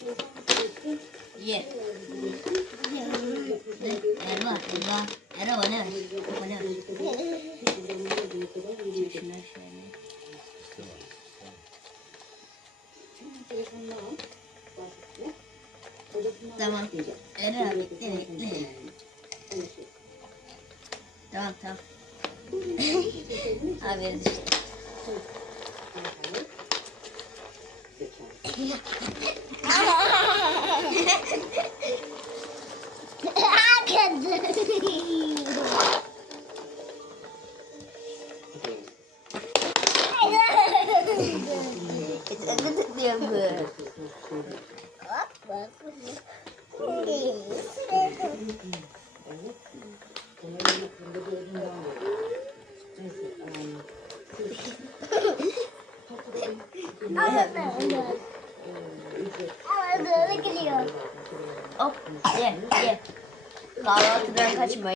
Ye. Erva, Erva. Erva bana ver. Bana ver. Şunlar şöyle. Tamam. Erva bekle. Tamam. Abi verdi işte. Hop, ye. Kahvaltıdan kaçma.